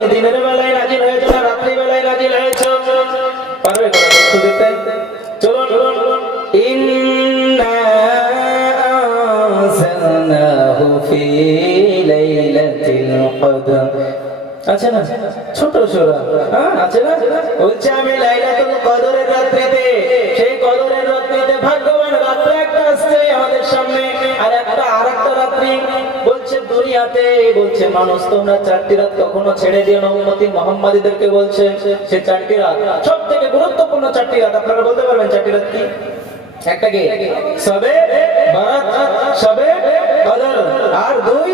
দিনের বেলায় নাজিল হয়েছে না রাত্রি বেলায় নাজিল হয়েছে? পারবে কোন উত্তর দিতে? চলুন। ইন্না আনজালনাহু ফি লাইলাতিল কদর। আছে না ছোট সূরা? হ্যাঁ আছে না? বলছে আমি লাইলাতুল কদরের রাত্রিতে, সেই কদরের রাত্রিতে ভাগ্যবান রাত্রি একটা আসছে আমাদের সামনে, আর একটা আরেকটা রাত্রি বলছে দুনিয়াতে, বলছে মানুষ তোমরা চারটি রাত কখনো ছেড়ে দিও না। উম্মতি মুহাম্মাদীদেরকে বলছে সে চারটি রাত সবথেকে গুরুত্বপূর্ণ চারটি রাত। আপনারা বলতে পারবেন চারটি রাত কি? একটা কি? সবে বারাত, সবে কদর, আর দুই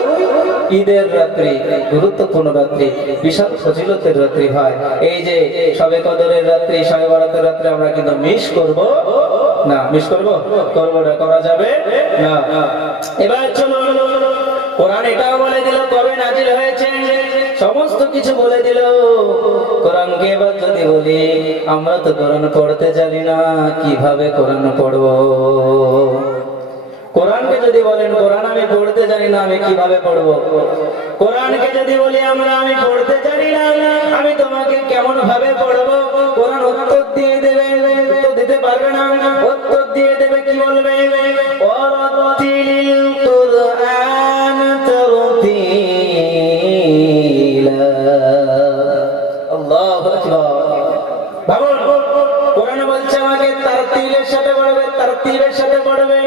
ঈদের রাত্রি, গুরুত্বপূর্ণ রাত্রি, বিশাল ফজিলতের রাত্রি ভাই। এই যে সবে কদরের রাত্রি, সবে বরাতের রাত্রি আমরা কিন্তু মিস করব না। মিস করব না, করা যাবে না। এবার চলো, কোরআন এটাও বলে দিল কবে নাজিল হয়েছে, সমস্ত কিছু বলে দিল। কোরআনকে এবার যদি বলি আমরা তো কোরআন পড়তে জানি না, কিভাবে কোরআন পড়বো? কোরআনকে যদি বলেন কোরআন আমি পড়তে জানি না, আমি কিভাবে পড়বো? কোরআনকে যদি বলি আমি পড়তে জানি না, আমি তোমাকে কেমন ভাবে পড়বো? কোরআন উত্তর দিয়ে দেবে, উত্তর দিতে পারবে না। উত্তর দিয়ে দেবে কি বলবে? ওয়ারাতিলিল কুরআন তারতিলা। আল্লাহু আকবার। ভাবুন, কোরআন বলছে আমাকে তারতিলের সাথে পড়বে, তারতিলের সাথে পড়বে।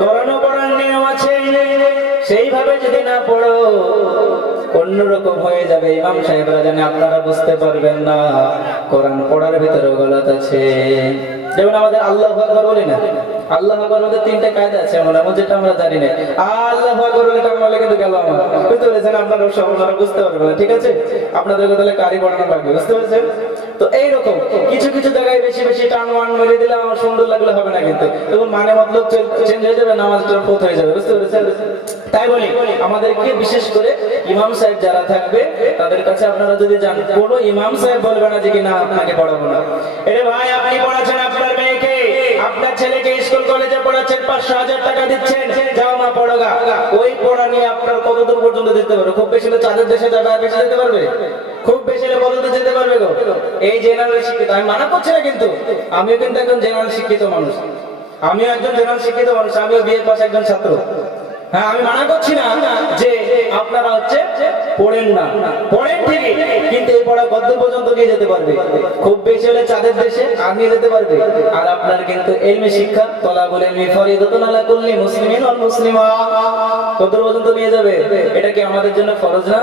কোরআন পড়ার নিয়ম আছে, সেইভাবে যদি না পড়ো অন্যরকম হয়ে যাবে। ইমাম সাহেবরা জানে, আপনারা বুঝতে পারবেন না। কোরআন পড়ার ভিতরে গলত আছে। যেমন আমাদের আল্লাহু আকবার বলি না, আল্লাহু আকবার মধ্যে তিনটা কায়দা আছে এমন যেটা আমরা জানি না। আল্লাহু আকবার বলে বলে কিন্তু গেল আমার, বুঝতে পেরেছেন? আপনারা বুঝতে পারবেন না, ঠিক আছে? আপনাদেরকে তাহলে কারি পড়ানো লাগবে, বুঝতে পেরেছেন? তো এইরকম কিছু কিছু জায়গায় বেশি বেশি টান ওয়ান মেরে দিলে আমার সুন্দর লাগলে হবে না, কিন্তু তখন মানে মতলব চেঞ্জ হয়ে যাবে, নামাজটা ফোত হয়ে যাবে, বুঝতে পেরেছেন? তাই বলি আমাদেরকে বিশেষ করে ইমাম সাহেব যারা থাকবে তাদের কাছে আপনারা যদি যান, কোনো ইমাম সাহেব বলবে না যে কি না আপনাকে পড়াবো না। এরে ভাই, আপনি পড়াচ্ছেন আপনার মেয়েকে, আপনার ছেলেকে স্কুল কলেজে পড়াচ্ছেন, 500,000 টাকা দিচ্ছেন, যাও মা পড়োগা। ওই পড়া নিয়ে আপনার কতদূর পর্যন্ত দিতে পারবে? খুব বেশি হলে চাঁদের দেশে যাবে, আর বেশি যেতে পারবে? খুব বেশি হলে কতদূর যেতে পারবে গো? এই জেনারেল শিক্ষিত, আমি মানা করছি না, কিন্তু আমিও কিন্তু একজন জেনারেল শিক্ষিত মানুষ, আমিও একজন জেনারেল শিক্ষিত মানুষ, আমিও বিএ পাস একজন ছাত্র। হ্যাঁ, আমি মানা করছি না যে আপনারা হচ্ছে পড়েন না, পড়েন ঠিকই, কিন্তু এই পড়া কত পর্যন্ত নিয়ে যেতে পারবে? খুব বেশি হলে চাঁদের দেশে আর নিয়ে যেতে পারবে। আর আপনার কিন্তু ইলমি শিক্ষা, তলাবুল ইলমি ফরিদাতুন আলা কুল্লি মুসলিমিন ওয়াল মুসলিমা, কত পর্যন্ত নিয়ে যাবে? এটা কি আমাদের জন্য ফরজ না?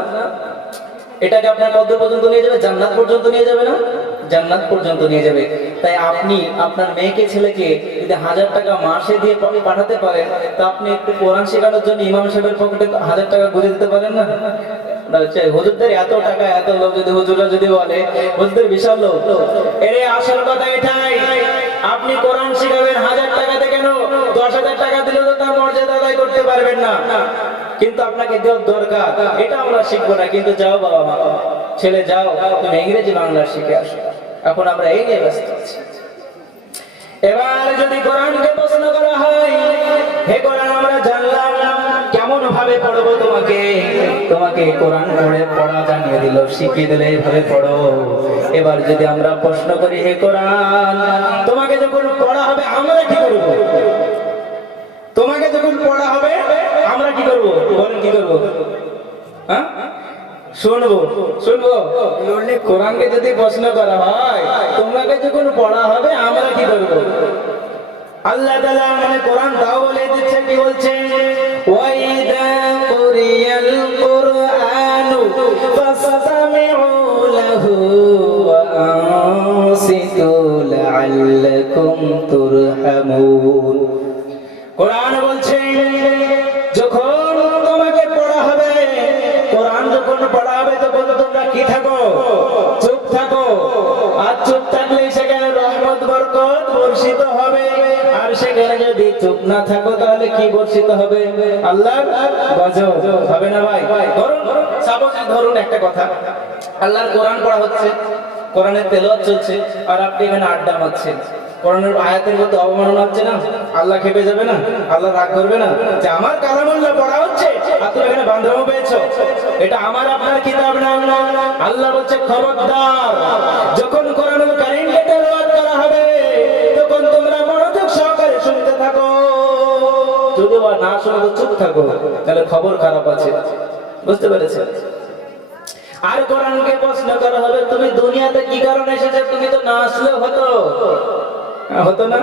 এটাকে আপনার কত পর্যন্ত নিয়ে যাবে? জান্নাত পর্যন্ত নিয়ে যাবে না? জান্নাত পর্যন্ত নিয়ে যাবে। তাই আপনি আপনার মেয়েকে ছেলেকে যদি 1000 টাকা মাসে দিয়ে পাঠাতে পারেন, তা আপনি একটু কোরআন শেখানোর জন্য ইমাম সাহেবের পকেটে 1000 টাকা গুঁজে দিতে পারেন না? হুজুরদের এত টাকা, এত লোক, যদি হুজুররা যদি বলে হুজুরদের বিশাল লোক। এর আসল কথা এটাই, আপনি কোরআন শেখাবেন 1000 টাকাতে কেন? 10,000 টাকা দিলে তো তার মর্যাদা আদায় করতে পারবেন না, কিন্তু আপনাকে দেওয়ার দরকার। এটা আমরা শিখবো না, কিন্তু যাও বাবা মা, ছেলে যাও তুমি ইংরেজি বাংলা শিখে আসো। এখন আমরা এই নিয়ে ব্যস্ত আছি। এবার যদি কোরআনকে প্রশ্ন করা হয়, হে কোরআন আমরা জানলাম কেমন ভাবে পড়বো তোমাকে, তোমাকে কোরআন পড়া জানিয়ে দিল, শিখিয়ে দিলে এইভাবে পড়ো। এবার যদি আমরা প্রশ্ন করি, হে কোরআন তোমাকে যখন পড়া হবে আমরা কি করবো? তোমাকে যখন পড়া হবে আমরা কি করবো? বলেন কি করবো? হ্যাঁ, শুনবো, শুনবো। কোরআনকে যদি প্রশ্ন করা হয় তোমাকে যখন পড়া হবে আমরা কি করবো? আল্লাহ তাআলা মানে কোরআন তাও বলে দিচ্ছে, কি বলছে? ওয়াইদা কুরিয়াল কুরআনু ফাসতামিউ লাহু ওয়া আনসিতু লাআল্লাকুম তুরহামুন। কোরআন বলছে যখন তোমাকে পড়া হবে, কোরআন যখন পড়া হবে তখন তোমরা কি থাকো? চুপ থাকো। আর চুপ থাকলে সেখানে রহমত বরকত বর্ষিত হবে, আর সেখানে যদি চুপ না থাকো তাহলে কি বর্ষিত হবে? আল্লাহর গজব হবে না ভাই? ধরুন একটা কথা, আল্লাহর কোরআন পড়া হচ্ছে, কোরআনের তেলাওয়াত চলছে, আর আপনি এখানে আড্ডা মারছেন, কোরআনের আয়াতের মধ্যে অবমাননা হচ্ছে না? আল্লাহ খেপে যাবে না? আল্লাহ রাগ করবে না যে আমার কালামুল্লাহ পড়া হচ্ছে আর তুমি এখানে বান্ধব পেয়েছো? এটা আমার আপনার কিতাব না। আল্লাহ বলছে খবরদার, যখন কোরআনুল কারীমকে তেলাওয়াত করা হবে তখন তোমরা মনোযোগ সহকারে শুনতে থাকো। যদি বা না শুনতে চুপ থাকো তাহলে খবর খারাপ আছে। বুঝতে পেরেছেন? আর কোরআনকে প্রশ্ন করা হবে তুমি দুনিয়াতে কি কারণে এসেছো? তুমি তো না আসলে হতো, হতো না?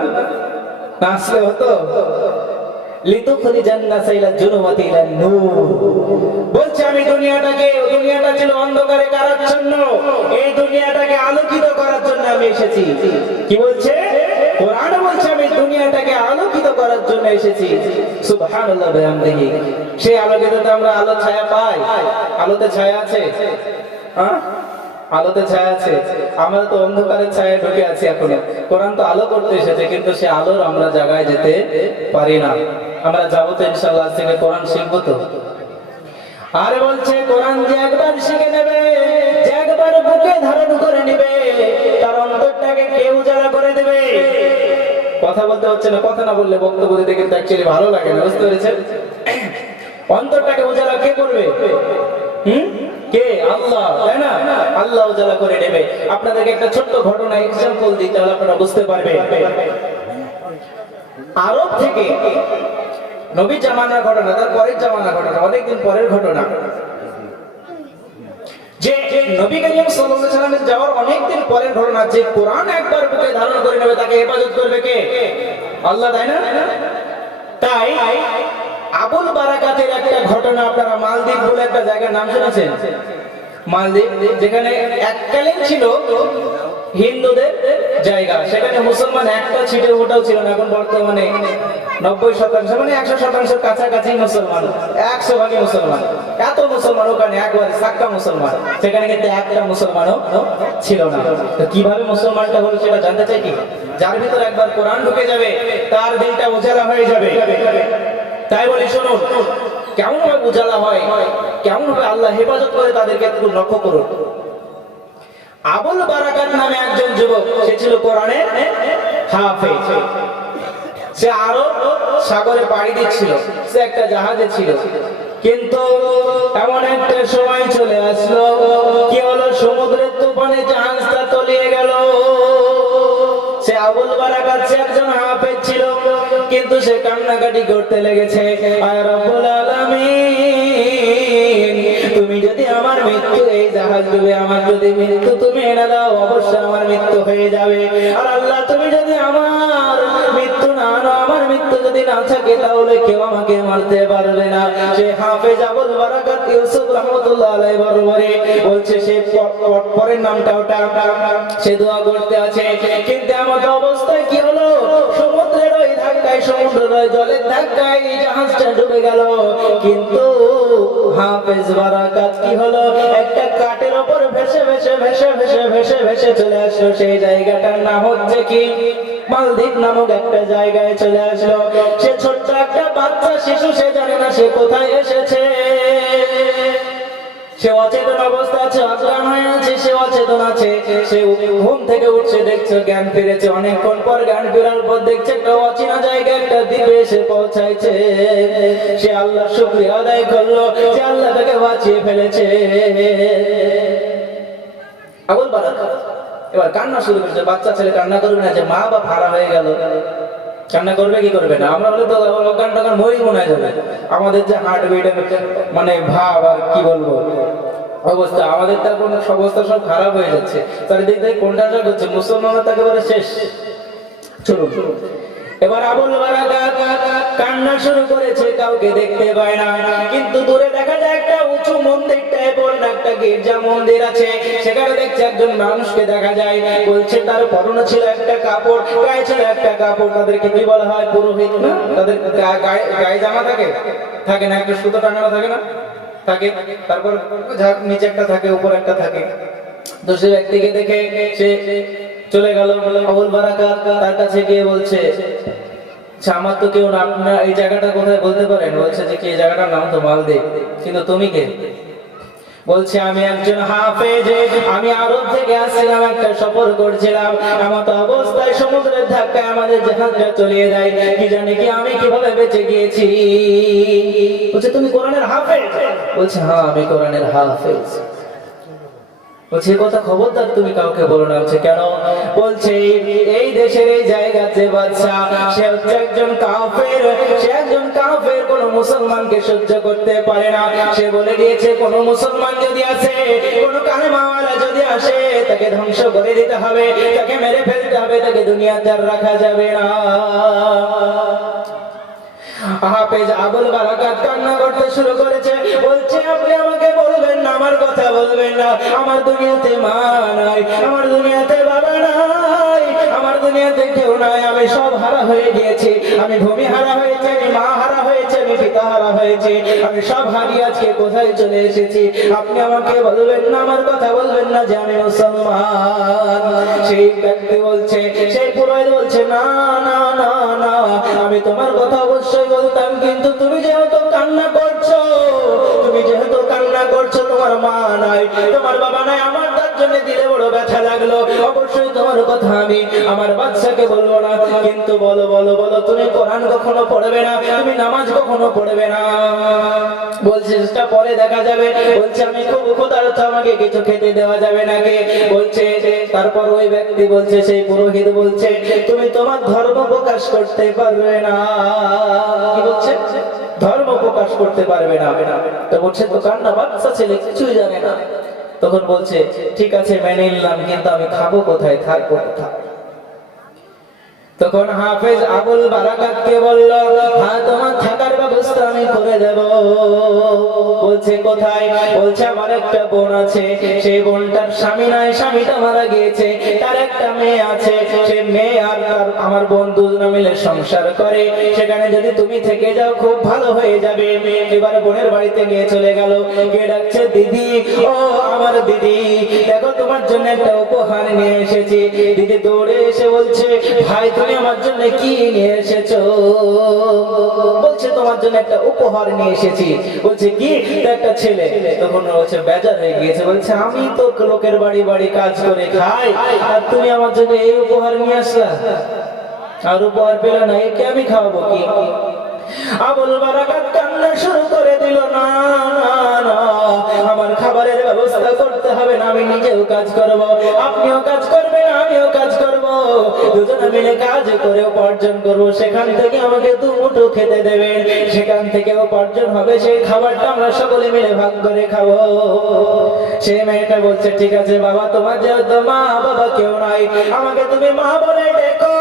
না আসলে হতো। লিতুখরিজান নাসা ইলা জুনুমাতি ইলা নূর। বলছে আমি দুনিয়াটা ছিল অন্ধকারে কারাচ্ছন্ন, এই দুনিয়াটাকে আলোকিত করার জন্য আমি এসেছি। কি বলছে কোরআন? বলছে আমি দুনিয়াটাকে আলোকিত করার জন্য এসেছি। সুবহানাল্লাহ বিহামদিহি। সেই আলোকিত তো আমরা আলো ছায়া পাই। আলোতে ছায়া আছে? হ্যাঁ, আলোতে ছায়া আছে। আমরা তো অন্ধকারের ছায়ায় ঢুকে আছি এখনো। কোরআন তো আলো করতে এসেছে, কিন্তু সে আলোর আমরা জায়গায় যেতে পারি না। আমরা যাবো তো ইনশাআল্লাহ, আজ থেকে কোরআন শিখবো তো। আরে বলছে কোরআন যে একবার শিখে নেবে, যে একবার বুকে ধারণ করে নেবে, তার অন্তরটাকে কেউ উজাড়া করে দেবে। কথা বলতে হচ্ছে না, কথা না বললে বক্তব্য দিতে কিন্তু অ্যাকচুয়ালি ভালো লাগে না। বুঝতে পেরেছেন? অন্তরটাকে উজাড়া কে করবে? কে? আল্লাহ, তাই না? আল্লাহ উজালা করে নেবে। আপনাদেরকে একটা ছোট্ট ঘটনা এক্সাম্পল দিই, তাহলে আপনারা বুঝতে পারবেন। আরব থেকে নবী জামানার ঘটনা, তার পরের জামানার ঘটনা, অনেকদিন পরের ঘটনা, যে নবী করিম সাল্লাল্লাহু আলাইহি ওয়াসাল্লামের যাওয়ার অনেকদিন পরের ঘটনা। যে কোরআন একবার বুকে ধারণ করে নেবে তাকে হেফাজত করবে কে? আল্লাহ, তাই না? তাই আবুল বারাকাতের একটা ঘটনা, আপনারা মালদ্বীপ বলে একটা জায়গার নাম শুনেছেন? মালদ্বীপ, যেখানে এককালীন ছিল হিন্দুদের জায়গা, সেখানে মুসলমান একটা ছিটে ওটাও ছিল না। এখন বর্তমানে 90% মানে 100% কাছাকাছি মুসলমান, 100 ভাগই মুসলমান। এত মুসলমান ওখানে, একবারে সাক্কা মুসলমান। সেখানে কিন্তু একটা মুসলমানও ছিল না। তো কিভাবে মুসলমানটা হলো সেটা জানতে চাই কি? যার ভিতর একবার কোরআন ঢুকে যাবে তার দিলটা উজালা হয়ে যাবে। তাই বলি শুনুন, কেমন ভাবে উজালা হয়, কেমন ভাবে আল্লাহ হেফাজত করে তাদেরকে একটু লক্ষ্য করুন। আবুল বারাকাত নামে একজন যুবক, সে ছিল কোরআনের হাফেজ। সে আরব সাগরে পাড়ি দিচ্ছিল, সে একটা জাহাজে ছিল। কিন্তু এমন একটা সময় চলে আসলো, কি হলো, সমুদ্রের তুফানে জাহাজটা তলিয়ে গেল। সে আবুল বারাকাত, সে একজন হাফেজ ছিল, কিন্তু সে কান্নাকাটি করতে লেগেছে, আয় রব্বুল আলামিন, তুমি যদি আমার মৃত্যু, এই জাহাজ ডুবে আমার যদি মৃত্যু তুমি এনে দাও, অবশ্যই আমার মৃত্যু হয়ে যাবে। আর আল্লাহ, তুমি যদি আমার মৃত্যু না আনো, আমার মৃত্যু যদি না থাকে, তাহলে কেউ আমাকে মারতে পারবে না। সে হাফেজ আবুল বারাকাত ইউসুফ রাহমাতুল্লাহ আলাইহি বরাবরে বলছে, সে পরের নামটা ওটা, সে দোয়া করতে আছে। কিন্তু এমন অবস্থায় কি হলো, সমুদ্রের ওই ধাক্কায়, সমুদ্রের ওই জলের ধাক্কায় জাহাজটা ডুবে গেল। কিন্তু হাফেজ বারাকাত কি হলো, একটা কাঠের উপর ভেসে ভেসে ভেসে ভেসে ভেসে ভেসে চলে আসলো। সেই জায়গাটার নাম হচ্ছে কি, মালদ্বীপ নামক একটা জায়গায় চলে আসলো। সে ছোট্ট একটা বাচ্চা শিশু, সে জানে না সে কোথায় এসেছে। সে অচেতন অবস্থা আছে, অজ্ঞান হয়ে আছে, সে অচেতন আছে। সে ঘুম থেকে উঠছে, দেখছে জ্ঞান ফিরেছে। অনেকক্ষণ পর জ্ঞান ফেরার পর দেখছে একটা অচেনা জায়গায়, একটা দ্বীপে এসে পৌঁছাইছে। সে আল্লাহর শুকরিয়া আদায় করলো যে আল্লাহ তাকে বাঁচিয়ে ফেলেছে। আবুল বারাকাত এবার কান্না শুরু করেছে। বাচ্চা ছেলে কান্না করবে না যে মা বাপ হারা হয়ে গেল? কান্না করবে কি করবে না? আমরা হলে তো অজ্ঞান টাকার মই মনে হয়ে যাবে। আমাদের যে হার্টবিটের মানে ভাব, আর কি বলবো অবস্থা, আমাদের তো এখন অবস্থা সব খারাপ হয়ে যাচ্ছে। চারিদিক থেকে কোনটা করছে, মুসলমানরা তাকে বলে শেষ। চলুন, এবার আবুল বারাকাত কান্না শুরু করেছে, কাউকে দেখতে পায় না। কিন্তু দূরে দেখা যায় একটা উঁচু মন্দির টাইপের একটা গির্জা মন্দির আছে। সেখানে দেখছে একজন মানুষকে দেখা যায়। বলছে তার পরনে ছিল একটা কাপড়, গায়ে ছিল একটা কাপড়। তাদেরকে কি বলা হয়? পুরোহিত না? তাদের গায়ে জামা থাকে, থাকে না? একটা সুতো টানানো থাকে না? থাকে। তারপর নিচে একটা থাকে, উপর একটা থাকে। তো সে ব্যক্তিকে দেখে সে চলে গেল। আবুল বারাকাত তার কাছে গিয়ে বলছে, আমার তো কেউ নাম না, এই জায়গাটা কোথায় বলতে পারেন? বলছে যে কি, এই জায়গাটার নাম তো মালদ্বীপ, কিন্তু তুমি কে? বলছে আমি একজন হাফেজ, আমি আরব থেকে আসছিলাম, একটা সফর করছিলাম, এমন অবস্থায় সমুদ্রের ধাক্কায় আমাদের জাহাজটা চলিয়ে যায়, কি জানি কি আমি কিভাবে বেঁচে গিয়েছি। বলছে তুমি কোরআনের হাফেজ? বলছে হ্যাঁ আমি কোরআনের হাফেজ। বলছে কথা খবরদার তুমি কাউকে বলো না। বলছে কেন? বলছে এই দেশের এই জায়গা যে বাদশা, সে হচ্ছে একজন কাফের, সে একজন কাফের, কোন মুসলমানকে সহ্য করতে পারে না। সে বলে দিয়েছে কোন মুসলমান যদি আসে, কোন কালেমাওয়ালা যদি আসে, তাকে ধ্বংস করে দিতে হবে, তাকে মেরে ফেলতে হবে, তাকে দুনিয়াতে আর রাখা যাবে না। হাফেজ আবুল বারাকাত কান্না করতে শুরু করেছে। বলছে আপনি আমাকে বলবেন না, আমার কথা বলবেন না, আমার দুনিয়াতে মা নাই, আমার দুনিয়াতে বাবা নাই, আমার দুনিয়াতে কেউ নাই, আমি সব হারা হয়ে গিয়েছি, আমি ভূমি হারা হয়েছে, আমি মা হারা হয়েছে, আমি পিতা হারা হয়েছে, আমি সব হারিয়ে আজকে কোথায় চলে এসেছি। আপনি আমাকে বলবেন না, আমার কথা বলবেন না যে আমি মুসলমান। সেই ব্যক্তি বলছে, সেই পুরোহিত বলছে না না না না, আমি তোমার কথা অবশ্যই বলতাম, কিন্তু তুমি যেহেতু কান্না করছো, তুমি যেহেতু কান্না করছো, তোমার মা নাই, তোমার বাবা নাই, আমার তার জন্য দিলে বড় ব্যথা লাগলো, অবশ্যই তোমার কথা আমি আমার বাচ্চাকে বলবো না। কিন্তু বলো বলো বলো, তুমি কোরআন কখনো পড়বে না, তুমি নামাজ কখনো পড়বে না। বলছে সেটা পরে দেখা যাবে। বলছে আমি খুব ক্ষুধার্ত, আমাকে কিছু খেতে দেওয়া যাবে নাকি? বলছে তারপর ওই ব্যক্তি বলছে, সেই পুরোহিত বলছে তুমি তোমার ধর্ম প্রকাশ করতে পারবে না। কি বলছে? ধর্ম প্রকাশ করতে পারবে না। তো বলছে তো কান্না, বাচ্চা ছেলে কিছুই জানে না। তখন বলছে ঠিক আছে মেনে নিলাম, কিন্তু আমি খাবো কোথায়, থাকবো কোথায়? তখন হাফেজ আবুল বারাকাতকে বলল হ্যাঁ তোমার থাকার ব্যবস্থা আমি করে দেব। বলছে কোথায়? বলছে আমার একটা বোন আছে, সেই বোনটার স্বামী নাই, স্বামীটা মারা গিয়েছে, তার একটা মেয়ে আছে, সে মেয়ে আর তার আমার বোন দুজনে মিলে সংসার করে, সেখানে যদি তুমি থেকে যাও খুব ভালো হয়ে যাবে। এবার বোনের বাড়িতে নিয়ে চলে গেল, গিয়ে ডাকছে দিদি, ও আমার দিদি, দেখো তোমার জন্য একটা উপহার নিয়ে এসেছি। দিদি দৌড়ে এসে বলছে ভাই তুমি আমার জন্য কি নিয়ে এসেছো? বলছে তোমার জন্য একটা উপহার নিয়ে এসেছি। বলছে কি? একটা ছেলে। তখন বলছে বেজার হয়ে গিয়েছে, বলছে আমি তো লোকের বাড়ি বাড়ি কাজ করে খাই, আর তুমি আমার জন্য এই উপহার নিয়ে আসলা? আর উপহার পেলে না, একে আমি খাওয়াবো কি? আবুল বারাকাত কান্না শুরু করে দিল, না না না, আমার খাবারের ব্যবস্থা করতে হবে না, আমি নিজেও কাজ করব, আপনিও কাজ করবেন, আমিও কাজ করব, দুজনে মিলে কাজ করে উপার্জন করব, সেখান থেকে আমাকে দুমুঠো খেতে দেবেন, সেখান থেকে উপার্জন হবে, সেই খাবারটা আমরা সকলে মিলে ভাগ করে খাবো। সেই মেয়েটা বলছে ঠিক আছে বাবা, তোমার যেহেতু মা বাবা কেউ নাই, আমাকে তুমি মা বলে ডেকো,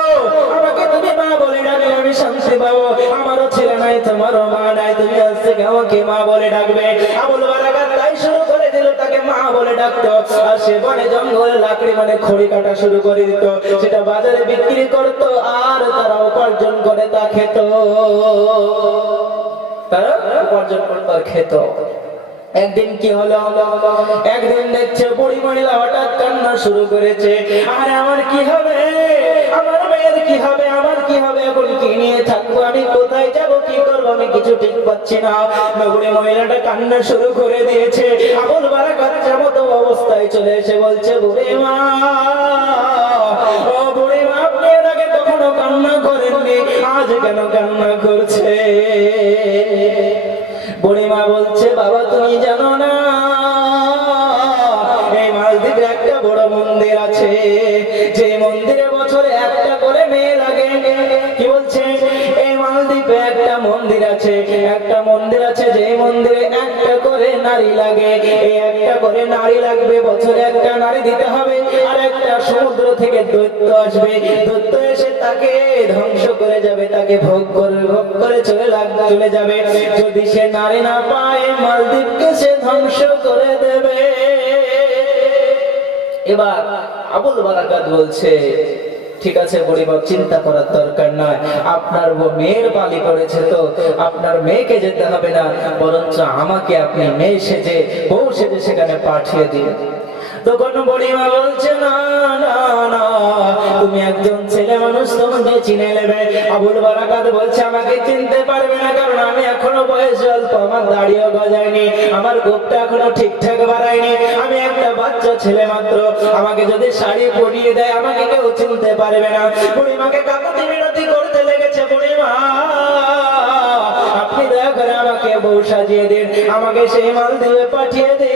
আমাকে তুমি মা বলে ডাকলে আমি শান্তি পাবো। আমারও ছেলে নাই, তোমারও মা নাই, তুমি আজ থেকে আমাকে মা বলে ডাকবে। আবুল বারাকাত তাই শুরু করে দিল, তাকে মা বলে ডাকতো। আর সে বনে জঙ্গলে লাকড়ি মানে খড়ি কাটা শুরু করে দিত, সেটা বাজারে বিক্রি করতো, আর তারা উপার্জন করে তা খেত, তারা উপার্জন করতো আর খেত। একদিন কি হলো? একদিন দেখছে বুড়ি মহিলা হঠাৎ কান্না শুরু করেছে, আরে আমার কি হবে, আমার মেয়ের কি হবে, আমার কি হবে, এখন কি নিয়ে থাকবো, আমি কোথায় যাব, কি করবো, আমি কিছু ঠিক পাচ্ছি না। বুড়ি মহিলাটা কান্না শুরু করে দিয়েছে। আবুল বারাকাত যেমন অবস্থায় চলে এসে বলছে বুড়ি মা, ও বুড়ি মা, আপনি এর আগে কখনো কান্না করেননি, আজ কেন কান্না করছে? বুড়িমা বলছে বাবা তুমি জানো না, এই মালদ্বীপে একটা বড় মন্দির আছে, যে মন্দিরে বছরে একটা করে মেয়ে লাগে। কি বলছে? এই মালদ্বীপে একটা মন্দির আছে, একটা মন্দির আছে, যে মন্দিরে একটা করে নারী লাগে, এই একটা করে নারী লাগবে, বছরে একটা নারী দিতে হবে। আর একটা সমুদ্র থেকে দৈত্য আসবে, দৈত্য এসে তাকে ধ্বংস করে যাবে, তাকে ভোগ করে চলে যাবে। যদি সে নারী না পায়, মালদ্বীপকে সে ধ্বংস করে দেবে। এবার আবুল বারাকাত বলছে ঠিক আছে বুড়িমা, চিন্তা করার দরকার নাই, আপনার মেয়ের পালি পড়েছে, তো আপনার মেয়েকে যেতে হবে না, বরঞ্চ আমাকে আপনি মেয়ে সেজে, বউ সেজে সেখানে পাঠিয়ে দিন। তখন বুড়িমা বলছে না না না, তুমি একজন ছেলে মানুষ, তোমাকে চিনে নেবে। আবুল বারাকাত বলছে আমাকে চিনতে পারবে না, কারণ আমি এখনো বয়স অল্প, আমার দাড়িও গজায়নি, আমার গোপটা এখনো ঠিকঠাক বাড়ায়নি, আমি একটা বাচ্চা ছেলে মাত্র, আমাকে যদি শাড়ি পরিয়ে দেয় আমাকে কেউ চিনতে পারবে না। বুড়িমাকে কাকুতি মিনতি করতে লেগেছে, বুড়িমা আপনি দয়া করে আমাকে বউ সাজিয়ে দিন, আমাকে সেই মালদ্বীপে পাঠিয়ে দিন,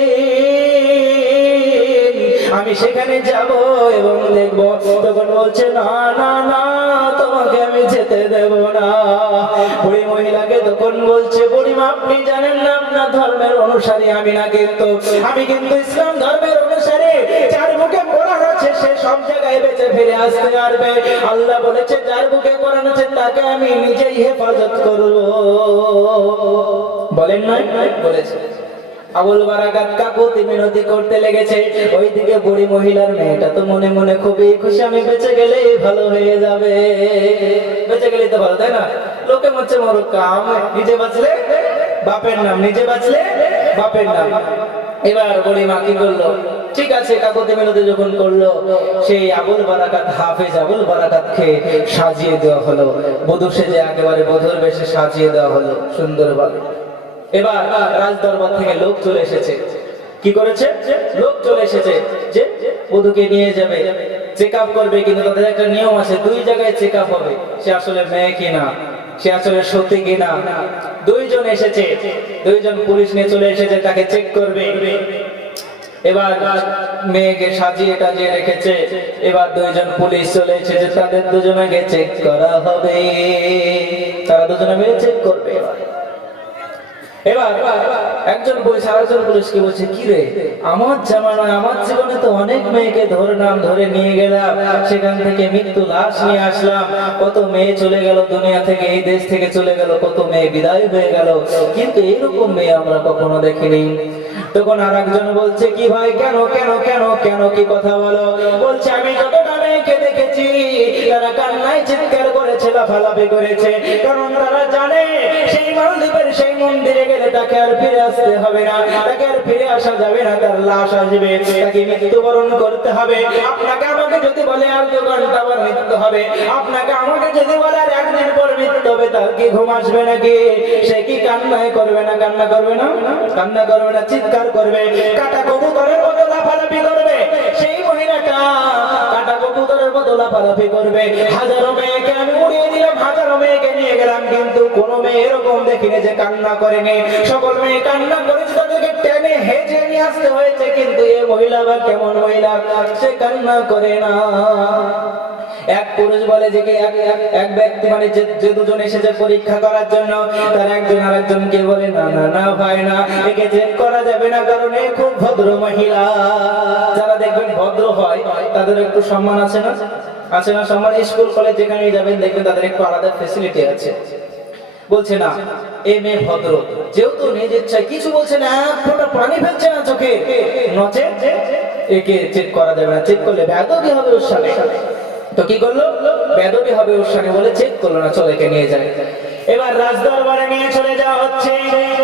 আমি সেখানে যাব এবং দেখব। তখন বলছে না না না, তোমাকে আমি যেতে দেব না। বুড়ি মহিলাকে তখন বলছে বুড়িমা আপনি জানেন না আপনার ধর্মের অনুসারী আমি না, কিন্তু আমি কিন্তু ইসলাম ধর্মের অনুসারী, যার বুকে কোরআন আছে সে সব জায়গায় বেঁচে ফিরে আসতে পারবে। আল্লাহ বলেছে যার বুকে কোরআন আছে তাকে আমি নিজেই হেফাজত করব। বলেন না? বলেছে। আবুল বারাকাত কাকুতি মিনতি করতে লেগেছে। ওইদিকে বুড়ি মহিলার মেয়েটা তো মনে মনে খুবই খুশি, আমি বেঁচে গেলেই ভালো হয়ে যাবে, বেঁচে গেলেই তো ভালো, তাই না? লোকে মরছে মরুক, নিজে বাঁচলে বাপের নাম, নিজে বাঁচলে বাপের নাম। এবার বুড়ি মা কি করলো? ঠিক আছে, কাকুতি মিনতি যখন করলো, সেই আবুল বারাকাত, হাফেজ আবুল বারাকাতকে সাজিয়ে দেওয়া হলো, বধূ সেজে একেবারে বধূর বেশে সাজিয়ে দেওয়া হলো সুন্দরভাবে। এবার রাজ দরবার থেকে লোক চলে এসেছে। কি করেছে? লোক চলে এসেছে যে বধূকে নিয়ে যাবে, চেক আপ করবে, কিন্তু তাদের একটা নিয়ম আছে, দুই জায়গায় চেক আপ হবে, সে আসলে মেয়ে কিনা, সে আসলে সত্যি কিনা। দুইজন এসেছে, দুইজন পুলিশ নিয়ে চলে এসেছে, তাকে চেক করবে। এবার মেয়েকে সাজিয়ে টাজিয়ে রেখেছে, এবার দুইজন পুলিশ চলে এসেছে, তাদের দুজনকে চেক করা হবে, তারা দুজনে মিলে চেক করবে। এবার একজন পুলিশ আরেকজন পুলিশকে বলছে কি রে, আমার জামানায় আমার জীবনে তো অনেক মেয়েকে ধরলাম, ধরে নিয়ে গেলাম, সেখান থেকে মৃত্যু লাশ নিয়ে আসলাম, কত মেয়ে চলে গেল দুনিয়া থেকে, এই দেশ থেকে চলে গেল, কত মেয়ে বিদায় হয়ে গেল, কিন্তু এইরকম মেয়ে আমরা কখনো দেখিনি। তখন আর একজন বলছে কি ভাই, কেন কেন কেন কেন কি কথা বলো? বলছে আমি যতটা মেয়েকে দেখেছি তারা কান্নায় চিৎকার করেছে, লাফালাফি করেছে, কারণ তারা জানে সেই মালদ্বীপের সেই মন্দিরে গেলে তাকে আর ফিরে আসতে হবে না, তাকে আর ফিরে আসা যাবে না, তার লাশ আসবে, তাকে মৃত্যুবরণ করতে হবে। আপনাকে আমাকে যদি বলে আর 2 ঘন্টা পর মৃত্যু হবে, আপনাকে আমাকে যদি বলে আর 1 দিন পর মৃত্যু হবে, তার কি ঘুম আসবে নাকি? সে কি কান্নাই করবে না? কান্না করবে না? কান্না করবে না, চিৎকার করবে, কাটা কবুতরের মতো লাফালাফি করবে। সেই মহিলাটা কাটা কবুতরের মতো লাফালাফি করবে। হাজারো মেয়েকে আমি উড়িয়ে দিলাম, হাজারো মেয়েকে নিয়ে গেলাম, কিন্তু কোন মেয়ে এরকম দেখিনি যে কান্না করেনি। সকল মেয়ে কান্না করেছে, তাদেরকে টেনে হেঁচে নিয়ে আসতে হয়েছে, কিন্তু এই মহিলা বা কেমন মহিলা, সে কান্না করে না। এক পুরুষ বলে যে কি এক ব্যক্তি মানে যে দুজন এসেছে পরীক্ষা করার জন্য, তার একজন আরেকজনকে বলে না না না ভাই না, একে চেক করা যাবে না, কারণ এ খুব ভদ্র মহিলা। যারা দেখবেন ভদ্র হয় তাদের একটু সম্মান আছে না? আছে না সম্মান? স্কুল কলেজ যেখানে যাবেন দেখবেন তাদের একটু আলাদা ফ্যাসিলিটি আছে। বলছে না এই মেয়ে ভদ্র, যেহেতু নিজের ইচ্ছায় কিছু বলছে না, এক ফোঁটা পানি ফেলছে না চোখে, নচে একে চেক করা যাবে না, চেক করলে বেয়াদবি হবে ওর সাথে। তো কি করলো? বেয়াদবি হবে ওর সাথে বলে চেক করলো না, চলে একে নিয়ে যায়। এবার রাজদরবারে নিয়ে চলে যাওয়া হচ্ছে,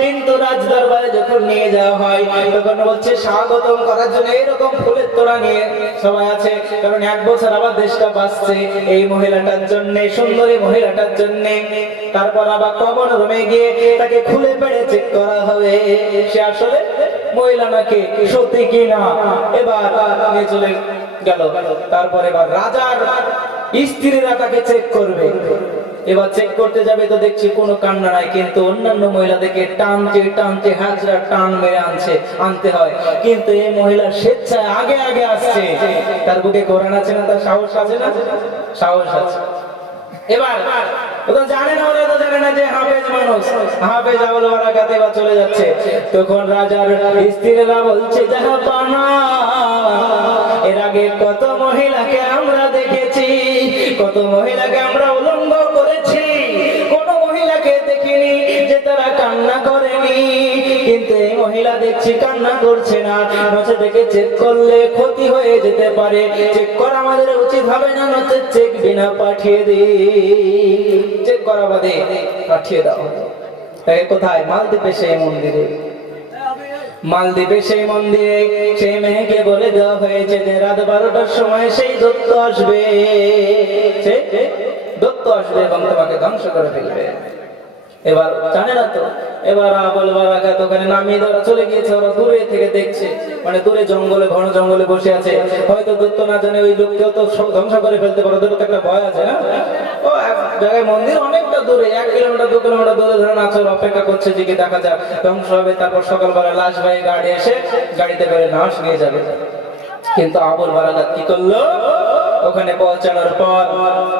কিন্তু রাজদরবারে যখন নিয়ে যাওয়া হয় তখন বলছে স্বাগতম করার জন্য এরকম ফুলের তোড়া নিয়ে সবাই আছে, কারণ 1 বছর আবার দেশটা বাঁচছে এই মহিলাটার জন্য, সুন্দরী মহিলাটার জন্য। তারপর আবার কমন রুমে গিয়ে তাকে খুলে পেড়ে চেক করা হবে সে আসলে মহিলা নাকি সত্যি কিনা। এবার নিয়ে চলে গেল। তারপর এবার রাজার স্ত্রীরা তাকে চেক করবে। এবার চেক করতে যাবে তো দেখছি কোনো কান্না নাই, কিন্তু অন্যান্য মহিলাদেরকে টানতে টানতে হাজরা টান মেরে আনতে হয়, কিন্তু এই মহিলা স্বেচ্ছায় আগে আগে আসছে। তার বুকে কোরআন আছে না? তার সাহস আছে না? সাহস আছে। এবার ও তো জানে না, ওরা তো জানে না যে হাফেজ মানুষ, হাফেজ আবুল বারাকাত এবার চলে যাচ্ছে। তখন রাজার স্ত্রীরা বলছে জাহাপানা, এর আগে কত মহিলাকে আমরা দেখেছি, কত মহিলাকে আমরা উলঙ্গ করেছি, কোন মহিলাকে দেখিনি যে তারা কান্না করেনি, কিন্তু এই মহিলা দেখছি কান্না করছে না। নচে থেকে চেক করলে ক্ষতি হয়ে যেতে পারে, চেক করা আমাদের উচিত হবে না, নচে চেক বিনা পাঠিয়ে দিই, চেক করা বাদে পাঠিয়ে দাও। তাই কোথায়? মালদ্বীপে সেই মন্দিরে। মালদ্বীপে সেই মন্দিরে সেই মেয়েকে বলে দেওয়া হয়েছে যে রাত 12টার সময় সেই দৈত্য আসবে, সেই দৈত্য আসবে এবং তোমাকে ধ্বংস করে ফেলবে। এবার জানে না তো, এবার আবুল বারাকাত ওখানে নামিয়ে দেওয়া চলে গিয়েছে। ওরা দূরে থেকে দেখছে, মানে দূরে জঙ্গলে, ঘন জঙ্গলে বসে আছে। হয়তো দৈত্য না জানে ওই লোককেও তো ধ্বংস করে ফেলতে পারে, ওদের তো একটা ভয় আছে না। ও এক জায়গায় মন্দির অনেকটা দূরে, 1 কিলোমিটার 2 কিলোমিটার দূরে ধরে নাচর অপেক্ষা করছে যে কি দেখা যাক ধ্বংস হবে, তারপর সকালবেলা লাশ ভাই গাড়ি এসে গাড়িতে করে লাশ নিয়ে যাবে। কিন্তু আবুল বারাকাত কি করলো, ওখানে পৌঁছানোর পর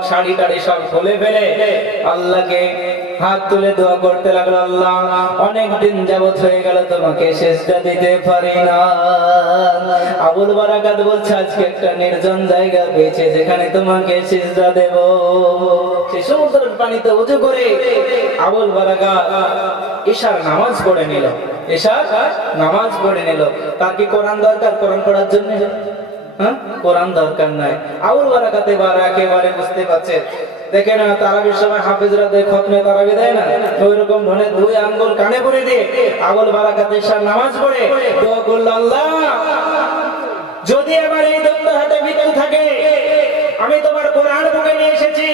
শাড়ি টাড়ি সব খুলে ফেলে আল্লাহকে হাত তুলে দোয়া করতে লাগলো, আল্লাহ অনেক দিন যাবত হয়ে গেল তোমাকে সেজদা দিতে পারি না। আবুল বারাকাত বলছে আজকে একটা নির্জন জায়গা পেয়েছে যেখানে তোমাকে সেজদা দেব। সেই সমুদ্রের পানিতে উজু করে আবুল বারাকাত ঈশার নামাজ পড়ে নিল, ঈশার নামাজ পড়ে নিল। তার কি কোরআন দরকার কোরআন পড়ার জন্য? কোরআন দরকার নাই। আবুল বারাকাত এবার একেবারে বুঝতে পারছে, দেখে না তারাবির সময় হাফেজরা খতমে তারাবি দেয় না, ওইরকম ধরে 2 আঙ্গুল কানে পড়ে দিয়ে আবুল বারাকাত ঈশার নামাজ পড়ে দোয়া করলো, আল্লাহ যদি এবার এই দৈত্যের হাতে মৃত্যু থাকে, আমি তোমার কোরআন বুকে নিয়ে এসেছি,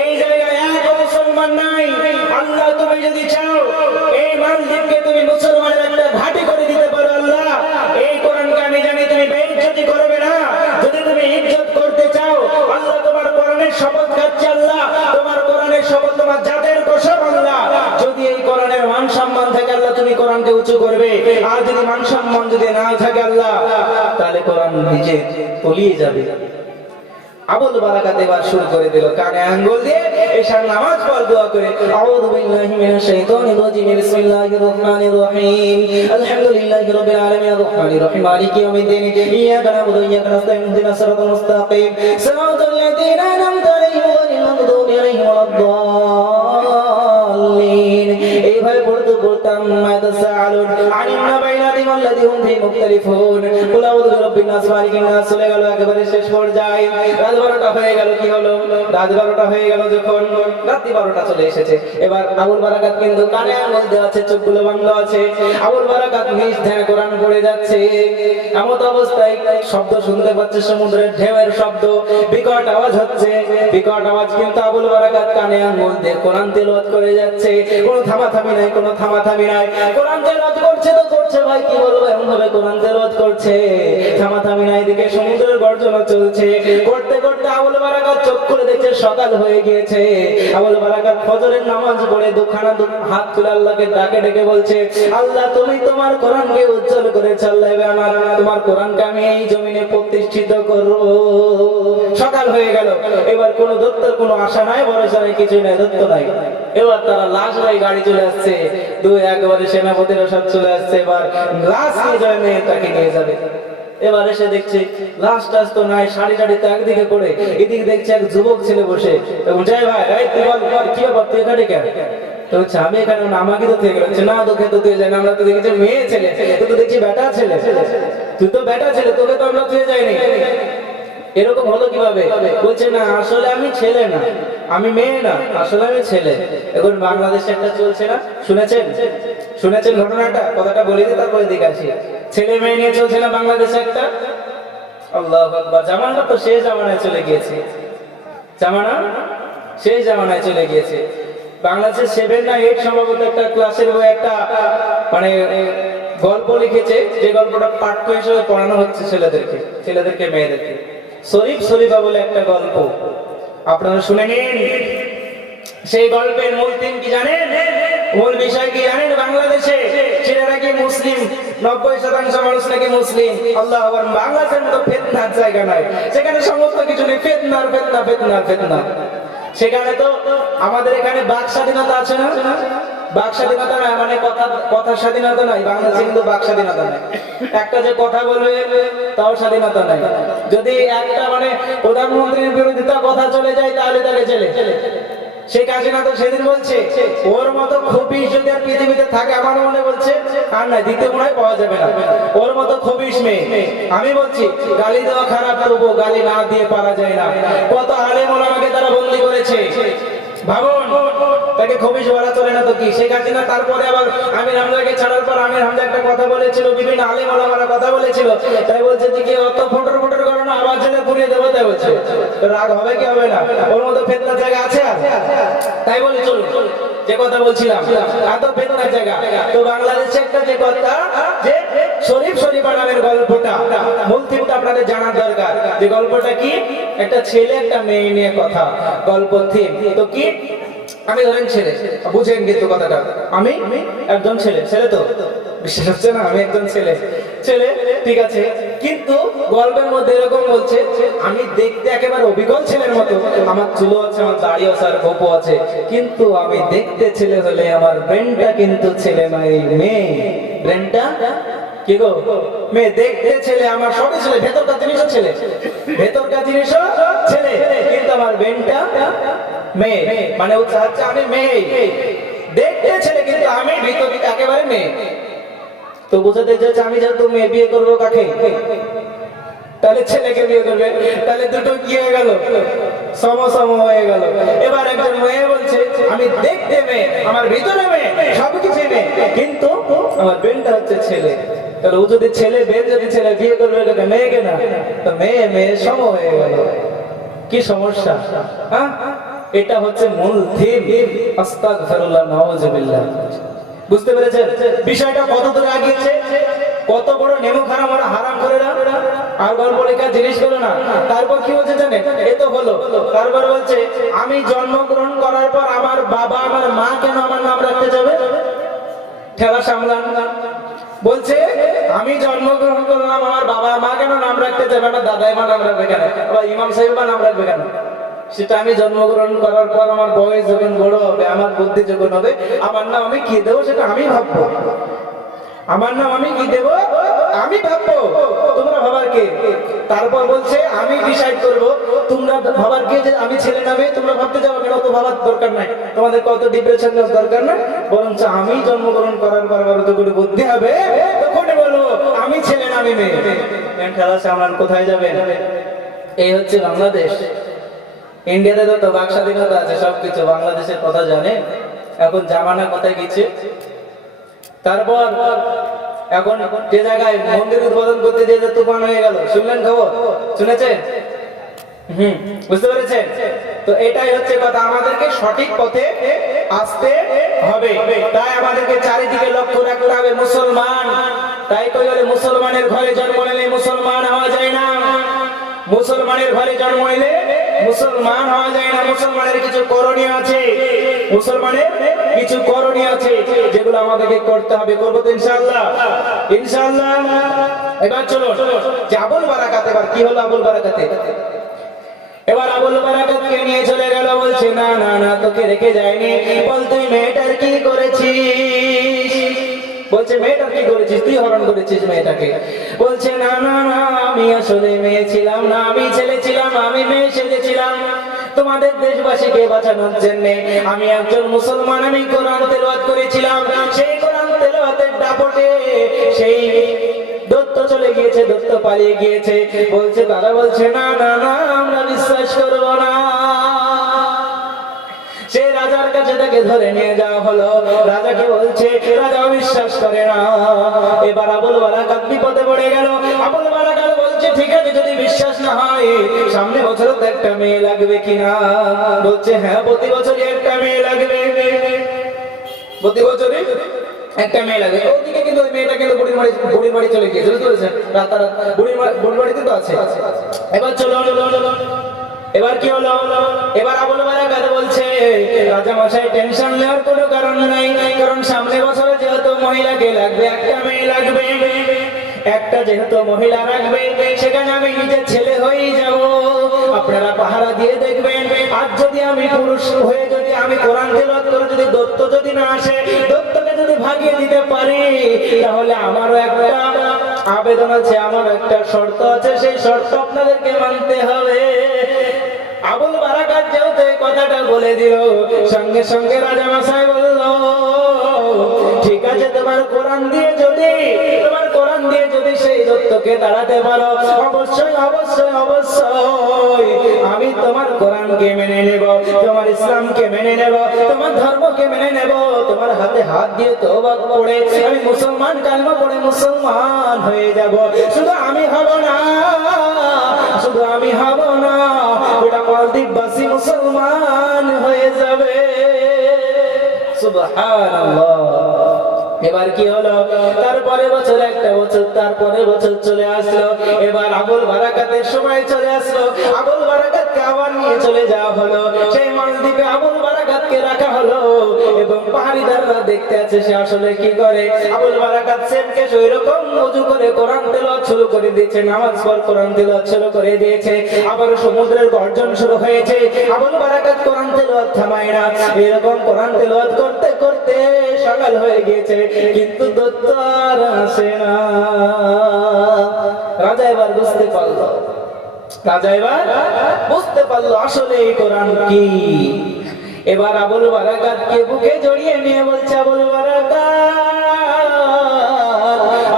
এই জায়গায় এক মুসলমান নাই, আল্লাহ তুমি যদি চাও এই মালদ্বীপকে তুমি মুসলমানের একটা ঘাঁটি করে দিতে পারো। আল্লাহ এই কোরআনকে আমি জানি তুমি বেইজ্জতি করবে না, যদি তুমি ইজ্জত করতে চাও, আল্লাহ তোমার কোরআনের শপথ খাচ্ছি, আল্লাহ তোমার কোরআনের শপথ, তোমার জাতের কসম, আল্লাহ যদি এই কোরআনের মান সম্মান থাকে আল্লাহ তুমি কোরআনকে উঁচু করবে, আর যদি মান সম্মান যদি না থাকে আল্লাহ তাহলে কোরআন নিজে তলিয়ে যাবে। আবুল বারাকাত এবার শুরু করে দিল কানে আঙ্গুল দিয়ে ঈশার নামাজ পড় দোয়া করে, আউযু বিল্লাহি মিনাশ শাইতানির রাজিম, বিসমিল্লাহির রহমানির রহিম, আলহামদুলিল্লাহি রাব্বিল আলামিন, আর রহমানির রহিম, মালিকি ইয়াউমিদ্দিন, ইয়্যাকা না'বুদু ওয়া ইয়্যাকা নাস্তাঈন, ইহদিনাস সিরাতাল মুস্তাকিম, সিরাতাল লাযীনা আন'আমতা আলাইহিম গায়রিল মাগদুবি আলাইহিম ওয়ালাদ-দাল্লিন। এইভাবে পড়তে পড়তাম মায়াতাসাআলুন আনিন নাবাইনাতি ওয়াল্লাযী হুম ফী মুখতালিফুন, কুল আউযু বিরাব্বিন নাস মালিকিন নাস, চলে গেল একেবারে শেষ পর্যায়ে। রাত 12টা হয়ে গেল, কি হলো, রাত 12টা হয়ে গেল, যখন রাত্রি 12টা চলে এসেছে, এবার আবুল বারাকাত কিন্তু কানে আঙ্গুল দেওয়া আছে, চোখগুলো বন্ধ আছে, আবুল বারাকাত নিজ ধ্যানে কোরআন পড়ে যাচ্ছে। এমত অবস্থায় শব্দ শুনতে পাচ্ছে, সমুদ্রের ঢেউয়ের শব্দ, বিকট আওয়াজ হচ্ছে, বিকট আওয়াজ, কিন্তু আবুল বারাকাত কানে আঙ্গুল দিয়ে কোরআন তেলাওয়াত করে যাচ্ছে, কোনো থামাথামি নাই, কোনো থামাথামি নাই, কোরআন তেলাওয়াত করছে তো করছে, ভাই কি বলবো, এমন ভাবে কোরআন তেলাওয়াত করছে, থামাথামি নাই, দিকে সমুদ্রের গর্জনা চলছে। করতে করতে আবুল বারাকাত চোখ খুলে দেখছে সকাল হয়ে গিয়েছে। আবুল বারাকাত ফজরের নামাজ পড়ে দুখানা হাত তুলে আল্লাহকে ডাকে ডেকে বলছে, আল্লাহ তুমি তোমার কোরআনকে উজ্জ্বল করেছো, আল্লাহ আমার তোমার কোরআনকে আমি এই জমিনে প্রতিষ্ঠিত করব। সকাল হয়ে গেল, এবার কোন দৈত্যের কোনো আশা নাই, ভরসা নাই, কিছু নাই, দৈত্য নাই। এবার তারা লাশ ভাই গাড়ি চলে আসছে, একেবারে সেনাপতিরা সব চলে আসছে, এবার লাশ নিয়ে যাবে, মেয়েটাকে নিয়ে যাবে। এবার এসে দেখছি লাশ টাস তো নাই, শাড়ি টাড়ি তো একদিকে করে, এদিকে দেখছি এক যুবক ছেলে বসে, জয় ভাই তুই বল কি ব্যাপার, তুই এখানে কেন? তো হচ্ছে আমি এখানে, আমাকে তো থেকে গেছে না, তোকে তো তুই যাই না, আমরা তো দেখেছি মেয়ে ছেলে, তুই তো দেখছি বেটা ছেলে, তুই তো বেটা ছেলে, তোকে তো আমরা তুই যাইনি, এরকম হলো কিভাবে? বলছে না আসলে আমি ছেলে না, আমি মেয়ে না, আসলে আমি ছেলে। এখন বাংলাদেশে একটা চলছে না, শুনেছেন? শুনেছেন ঘটনাটা? কথাটা বলে দিই তারপরে দিকে আসি। ছেলে মেয়ে নিয়ে চলছে না বাংলাদেশে একটা, আল্লাহু আকবার। জামানা তো শেষ জামানায় চলে গিয়েছে, জামানা শেষ জামানায় চলে গিয়েছে। বাংলাদেশে 7 না 8 সম্ভবত একটা ক্লাসের বই একটা মানে গল্প লিখেছে, যে গল্পটা পাঠ্য হিসেবে পড়ানো হচ্ছে ছেলেদেরকে মেয়েদেরকে। শরীফ শরীফা বলে একটা গল্প, আপনারা শুনে নিন। সেই গল্পের মূল থিম কি জানেন? মূল বিষয় কি জানেন? বাংলাদেশে ছেলেরা কি মুসলিম, 90% মানুষ নাকি মুসলিম। আল্লাহ আকবার। বাংলাদেশের মতো ফিতনার জায়গা নাই, সেখানে সমস্ত কিছু নেই, ফিতনার ফিতনা ফিতনার ফিতনা। সেখানে তো আমাদের এখানে বাক স্বাধীনতা আছে না? বাক স্বাধীনতা না, মানে কথা স্বাধীনতা নাই। বাংলাদেশে কিন্তু বাক স্বাধীনতা নাই, একটা যে কথা বলবে তাও স্বাধীনতা নাই। যদি একটা মানে প্রধানমন্ত্রীর বিরোধিতা কথা চলে যায় তাহলে তাকে ছেলে। শেখ হাসিনা তো সেদিন বলছে ওর মতো খবিশ যদি আর পৃথিবীতে থাকে, আমার মনে বলছে আর নাই, দ্বিতীয় মনে হয় পাওয়া যাবে না ওর মতো খবিশ মেয়ে। আমি বলছি গালি দেওয়া খারাপ, তবু গালি না দিয়ে পারা যায় না। কত আলেম ওলামাকে তারা বন্দী করেছে ভাবুন, তাকে খবিশ বলা চলে না তো কি? শেখ হাসিনা তারপরে আবার আমির হামজাকে ছাড়ার পর আমির হামজা একটা কথা বলেছিল, বিভিন্ন আলেম ওলামারা কথা বলেছিল, তাই বলছে যে কি অত ফটোর করো না, আবার জেলে পুড়িয়ে দেবো, তাই বলছে। রাগ হবে কি হবে না? ওর মতো ফেতনার জায়গা আছে আর? তাই বলি চলুন যে কথা বলছিলাম, এত ফেতনার জায়গা। তো বাংলাদেশে একটা যে কথা, যে শরীফ শরীফা নামের গল্পটা, মূল থিমটা আপনাদের জানার দরকার। যে গল্পটা কি? একটা ছেলে একটা মেয়ে নিয়ে কথা, গল্প থিম তো কি? আমি ধরেন ছেলে, বুঝেন কিন্তু কথাটা, আমি একজন ছেলে, ছেলে তো বিশ্বাস হচ্ছে না, আমি একজন ছেলে, ছেলে ঠিক আছে, কিন্তু গল্পের মধ্যে এরকম বলছে আমি দেখতে একেবারে অবিকল ছেলের মতো, আমার চুলও আছে, আমার দাড়ি আছে, আর গোপও আছে, কিন্তু আমি দেখতে ছেলে হলে আমার ব্রেনটা কিন্তু ছেলে নয়, মেয়ে। ব্রেনটা কি গো? মেয়ে। দেখতে ছেলে, আমার সবই ছেলে, ভেতরকার জিনিসও ছেলে, ভেতরকার জিনিসও ছেলে, কিন্তু আমার ব্রেনটা মেয়ে। মানে ও চাচ্ছে আমি মেয়ে, দেখতে ছেলে কিন্তু আমি ভিতর একেবারে মেয়ে। তো বুঝাতে চাচ্ছে আমি যেহেতু মেয়ে, বিয়ে করবো কাকে? তাহলে ছেলেকে বিয়ে করবে, তাহলে দুটো কি হয়ে গেল? সম হয়ে গেল। এবার একজন মেয়ে বলছে আমি দেখতে মেয়ে, আমার ভিতরে মেয়ে, সবকিছু মেয়ে, কিন্তু আমার ব্রেনটা হচ্ছে ছেলে। তাহলে ও যদি ছেলে, বের যদি ছেলে বিয়ে করবে মেয়েকে না, তো মেয়ে মেয়ে সম হয়ে গেল। কি সমস্যা? হ্যাঁ, এটা হচ্ছে মূল থিম। আস্তাগফিরুল্লাহ, নাউযুবিল্লাহ। বুঝতে পেরেছেন বিষয়টা কত দূর আগিয়েছে? কত বড় নেমো খারাপ ওরা হারাম করে না, আর গল্প লেখা জিনিস গুলো না। তারপর কি বলছে জানেন? এ তো হলো, তারপর বলছে আমি জন্মগ্রহণ করার পর আমার বাবা আমার মা কেন আমার নাম রাখতে যাবে? ঠেলা সামলান। বলছে আমি জন্মগ্রহণ করলাম, আমার বাবা মা কেন নাম রাখতে যাবে না? দাদাই মা নাম রাখবে কেন? বা ইমাম সাহেব নাম রাখবে কেন? সেটা আমি জন্মগ্রহণ করার পর আমার বয়স যখন বড় হবে, আমার বুদ্ধি যখন হবে, আমার নাম আমি কি দেবো সেটা আমি ভাববো। আমার নাম আমি কি দেবো আমি ভাববো, তোমরা ভাবার কে? তারপর বলছে আমি ডিসাইড করব, তোমরা ভাবার কে যে আমি ছেলে নামে? তোমরা ভাবতে যাবো কেন? অত ভাবার দরকার নাই, তোমাদের কত ডিপ্রেশন দরকার নাই, বরঞ্চ আমি জন্মগ্রহণ করার পর যতগুলো বুদ্ধি হবে তখনই বলবো আমি ছেলে না আমি মেয়ে। খেলা সামলান, কোথায় যাবেন? এই হচ্ছে বাংলাদেশ। ইন্ডিয়াতে তো বাক স্বাধীনতা আছে, সবকিছু, বাংলাদেশের কথা জানে। এখন জামানা কোথায় গেছে? তারপর এখন যে জায়গায় মন্দির উদ্বোধন করতে যে তুফান হয়ে গেল, শুনলেন খবর? শুনেছেন? বুঝতে পেরেছেন? তো এটাই হচ্ছে কথা, আমাদেরকে সঠিক পথে আসতে হবে। তাই আমাদেরকে চারিদিকে লক্ষ্য রাখতে হবে। মুসলমান, তাই কই বলে মুসলমানের ঘরে জন্ম নিলে মুসলমান হওয়া যায় না। মুসলমানের ঘরে জন্ম নিলে মুসলমান হওয়া যায় না। মুসলমানের কিছু করণীয় আছে, মুসলমানের কিছু করণীয় আছে যেগুলো আমাদেরকে করতে হবে। করবো তো ইনশাআল্লাহ, ইনশাআল্লাহ। এবার চলো যে আবুল বারাকাত, এবার কি হলো আবুল বারাকাতে? এবার আবুল বারাকাতকে নিয়ে চলে গেল, বলছে না না না, তোকে রেখে যায়নি, বল তুই মেয়েটার কি করেছিস? বলছে মেয়েটার কি করেছিস? তুই হরণ করেছিস মেয়েটাকে। বলছে না না না, আমি আসলে মেয়ে ছিলাম না, আমি ছেলে ছিলাম, আমি মেয়ে সেজেছিলাম তোমাদের দেশবাসীকে বাঁচানোর জন্য। আমি একজন মুসলমান, আমি কোরআন তেলাওয়াত করেছিলাম, সেই কোরআন তেলাওয়াতের দাপটে সেই দত্ত চলে গিয়েছে, দত্ত পালিয়ে গিয়েছে। বলছে দাদা, বলছে না না না, আমরা বিশ্বাস করব না। সে রাজার কাছে তাকে ধরে নিয়ে যাওয়া হলো, রাজাকে বলছে, রাজা বিশ্বাস করে না। এবার আবুল বারাকাত বিপদে পড়ে গেল। আবুল বারাকাত বলছে ঠিক আছে, যদি বিশ্বাস না হয় সামনে বছরও তো একটা মেয়ে লাগবে কিনা? বলছে হ্যাঁ, প্রতি বছরই একটা মেয়ে লাগবে, প্রতি বছরই একটা মেয়ে লাগে। ওদিকে কিন্তু ওই মেয়েটা কিন্তু বুড়ির বাড়ি চলে গিয়েছে, বুঝতে পেরেছেন? রাতারাত বুড়ির বাড়িতে তো আছে। এবার চলো, এবার কি হলো? এবার আবুল বারাকাত বলছে রাজা মশাই, টেনশন নেওয়ার কোনো কারণ নাই, কারণ সামনে বছরে যেহেতু মহিলাকে লাগবে, একটা মেয়ে লাগবে, একটা যেহেতু মহিলা রাখবে, সেখানে আমি নিজের ছেলে হয়েই যাব, আপনারা পাহারা দিয়ে দেখবেন। আর যদি আমি পুরুষ হয়ে যদি আমি কোরআন তেলাওয়াত করে যদি দত্ত যদি না আসে, দত্তকে যদি ভাগিয়ে দিতে পারি, তাহলে আমারও একটা আবেদন আছে, আমার একটা শর্ত আছে, সেই শর্ত আপনাদেরকে মানতে হবে। আবুল বারাকাত যেহেতু এই কথাটা বলে দিল, সঙ্গে সঙ্গে রাজা মশাই বলল ঠিক আছে, তোমার কোরআন দিয়ে যদি সেই সেই দত্তকে তাড়াতে পারো, অবশ্যই অবশ্যই অবশ্যই আমি তোমার কোরআনকে মেনে নেব, তোমার ইসলামকে মেনে নেব, তোমার ধর্মকে মেনে নেব, তোমার হাতে হাত দিয়ে তওবা করে আমি মুসলমান কালেমা পড়ে মুসলমান হয়ে যাব। শুধু আমি হব না, শুধু আমি হব না, গোটা মালদ্বীপবাসী মুসলমান হয়ে যাবে। সুবহানাল্লাহ। এবার কি হলো, তারপরে বছর, একটা বছর, তারপরে বছর চলে আসলো। এবার আবুল বারাকাতের সময় চলে আসলো। আবুল বারাকাতকে আবার নিয়ে চলে যাওয়া হলো। সেই মালদ্বীপে আবুল বারাকাতকে রাখা হলো এবং পাহাড়িদাররা দেখতে আছে সে আসলে কি করে। আবুল বারাকাত সেমকে ওই রকম ওযু করে কোরআন তেলাওয়াত শুরু করে দিয়েছে, নামাজ পড়ে কোরআন তেলাওয়াত শুরু করে দিয়েছে। আবার সমুদ্রের গর্জন শুরু হয়েছে। আবুল বারাকাত কোরআন তেলাওয়াত থামায় না, এরকম কোরআন তেলাওয়াত করতে করতে সকাল হয়ে গিয়েছে, কিন্তু দত্ত আর আসে না। রাজা এবার বুঝতে পারলো, রাজা এবার বুঝতে পারলো আসলে এই কোরআন কি। এবার আবুল বারাকাতকে বুকে জড়িয়ে নিয়ে বলছে, আবুল বারাকাত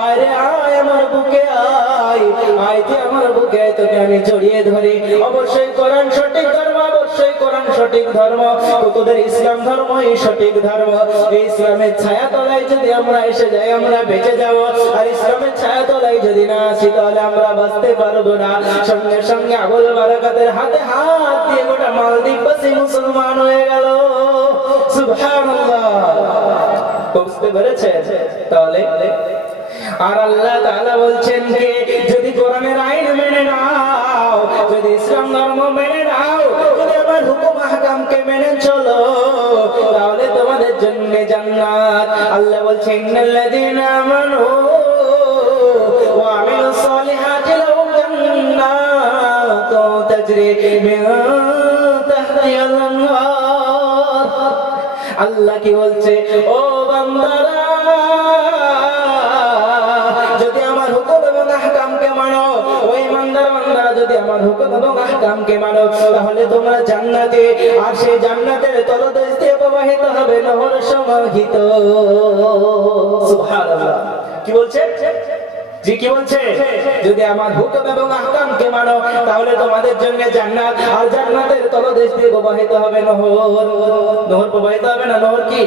আরে আয় আমার বুকে আয়, আয় তুই আমার বুকে আয়, তোকে আমি জড়িয়ে ধরি। অবশ্যই কোরআন সঠিক ধর্ম, অবশ্যই কোরআন সঠিক ধর্ম, তোদের ইসলাম ধর্মই সঠিক ধর্ম। এই ইসলামের ছায়া তলায় যদি আমরা এসে যাই আমরা বেঁচে যাব, আর ইসলামের ছায়া তলায় যদি না আসি তাহলে আমরা বাঁচতে পারবো না। সঙ্গে সঙ্গে আবুল বারাকাতের হাতে হাত দিয়ে গোটা মালদ্বীপবাসী মুসলমান হয়ে গেল। সুবহানাল্লাহ। বুঝতে পেরেছে? তাহলে আর আল্লাহ তাআলা বলছেন যে যদি কোরআনের আইন মেনে নাও, যদি ইসলাম ধর্ম মেনে নাও, যদি আমার হুকুম আহকামকে মেনে চলো, তাহলে তোমাদের জন্য জান্নাত। আল্লাহ বলছেন ইন্নাল্লাযীনা আমানু ওয়া আমিলুস সালিহাতি লাহুম জান্নাতুন তাজরি মিন তাহতিহাল আনহার। আল্লাহ কি বলছে, ও বান্দারা যদি আমার হুকুম এবং আহকামকে মানো, ওই ইমানদার বান্দারা যদি আমার হুকুম এবং আহকামকে মানো, তাহলে তোমরা জান্নাতে, আর সেই জান্নাতের তলদেশ দিয়ে প্রবাহিত হবে নহর সমাহিত। সুবহানাল্লাহ। কি বলছে? জি কি বলছে? যদি আমার হুকুম এবং আহকামকে মানো তাহলে তোমাদের জন্য জান্নাত, আর জান্নাতের তলদেশ দিয়ে প্রবাহিত হবে নহর। নহর প্রবাহিত হবে না, নহর কি?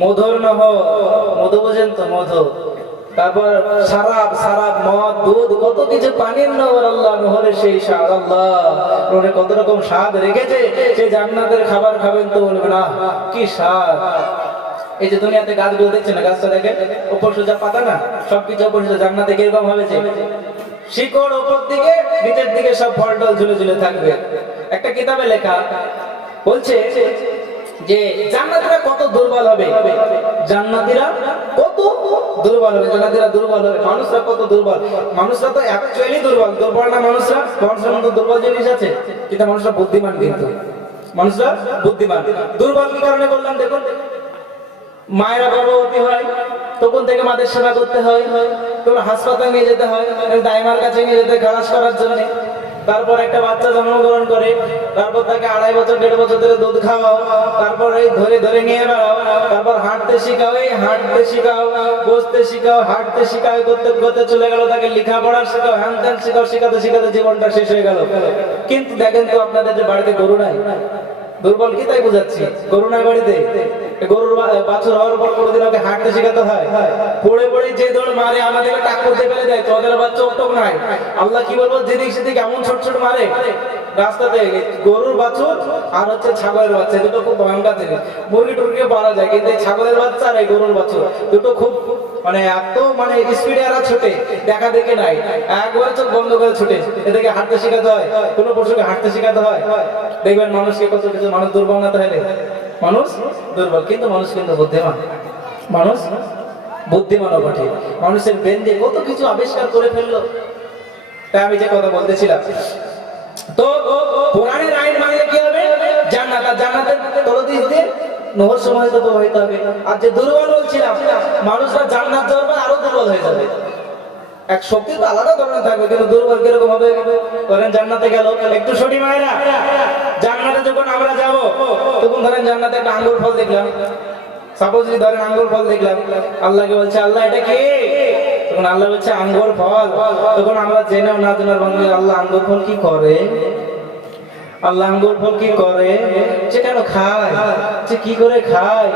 মধুর নহর। মধু বোঝেন তো? মধু। তারপর শরাব, শরাব, মদ, দুধ, কত কিছু পানির নহর। আল্লাহ নহরের সেই স্বাদ, আল্লাহ ওখানে কত রকম স্বাদ রেখেছে। সেই জান্নাতের খাবার খাবেন তো বলবেন আহ কি স্বাদ। এই যে দুনিয়াতে গাছগুলো দেখছেন না, গাছটা দেখেন উপর সোজা পাতা না, সবকিছু উপর সোজা। জান্নাতে কিরকম হবে যে শিকড় উপর দিকে, নিচের দিকে সব ফল টল ঝুলে ঝুলে থাকবে। একটা কিতাবে লেখা বলছে যে জান্নাতীরা কত দুর্বল হবে, জান্নাতীরা কত দুর্বল হবে, জান্নাতীরা দুর্বল হবে। মানুষরা কত দুর্বল, মানুষরা তো অ্যাকচুয়ালি দুর্বল। দুর্বল না মানুষরা? মানুষের মধ্যে দুর্বল জিনিস আছে, কিন্তু মানুষরা বুদ্ধিমান। কিন্তু মানুষরা বুদ্ধিমান। দুর্বল কি কারণে বললাম দেখুন, মায়েরা গর্ভবতী হয় তখন থেকে মাদের সেবা করতে হয়, তোমরা হাসপাতালে নিয়ে যেতে হয়, দাইমার কাছে নিয়ে যেতে খালাস করার জন্য। তারপর একটা বাচ্চা জন্মগ্রহণ করে, তারপর তাকে 2.5 বছর 1.5 বছর ধরে দুধ খাওয়াও, তারপর এই ধরে ধরে নিয়ে বেড়াও, তারপর হাঁটতে শিখাও, এই হাঁটতে শিখাও, বসতে শিখাও, হাঁটতে শিখাও, করতে করতে চলে গেল, তাকে লেখাপড়া শিখাও, হ্যান ত্যান শিখাও, শিখাতে শিখাতে জীবনটা শেষ হয়ে গেল। কিন্তু দেখেন তো আপনাদের যে বাড়িতে গরু নাই, দুর্বল কি তাই বুঝাচ্ছি, গরু নাই বাড়িতে, গরুর বাছুর হওয়ার পর কোনোদিন ওকে হাঁটতে শেখাতে হয়? পড়ে পড়ে যে দৌড় মারে আমাদের টাক করতে ফেলে দেয়, তোদের বাচ্চা চোখ নাই। আল্লাহ কি বলবো, যেদিক সেদিক এমন ছোট ছোট মারে রাস্তাতে। গরুর বাছুর আর হচ্ছে ছাগলের বাচ্চা, দুটো খুব ভয়ঙ্কর জিনিস। মুরগি টুরগি পারা যায়, কিন্তু এই ছাগলের বাচ্চা আর এই গরুর বাছুর দুটো খুব এত স্পিডে এরা ছুটে, দেখা দেখে নাই, একবার চোখ বন্ধ করে ছুটে। এদেরকে হাঁটতে শেখাতে হয়, কোনো পশুকে হাঁটতে শেখাতে হয়। দেখবেন মানুষকে কত কিছু, মানুষ দুর্বল না তাহলে? মানুষ দুর্বল, কিন্তু মানুষ কিন্তু বুদ্ধিমান। মানুষ বুদ্ধিমানও বটে। মানুষের ব্রেন দিয়ে কত কিছু আবিষ্কার করে ফেললো। তাই আমি যে কথা বলতেছিলাম, তো কোরআনের আইন মানলে কি হবে? জান্নাত, আর জান্নাতের তলদেশ দিয়ে নহর সমাহিত প্রবাহিত হবে। আর যে দুর্বল বলছিলাম, মানুষরা জান্নাত যাওয়ার পর আরো দুর্বল হয়ে যাবে। এক শক্তি তো আলাদা ধরনের থাকবে, কিন্তু দুর্বল কিরকম হবে? ধরেন জান্নাতে গেল, একটু সরি মায়েরা, জান্নাতে যখন আমরা যাব তখন ধরেন জান্নাতে একটা আঙ্গুর ফল দেখলাম, সাপোজ ধরেন আঙ্গুর ফল দেখলাম, আল্লাহকে বলছে আল্লাহ এটা কি? তখন আল্লাহ বলছে আঙ্গুর ফল, তখন আমরা জেনেও না জেনার বন্ধু আল্লাহ আঙ্গুর ফল কি করে, আল্লাহ আঙ্গুর ফল কি করে, যে কেন খায়, যে কি করে খায়,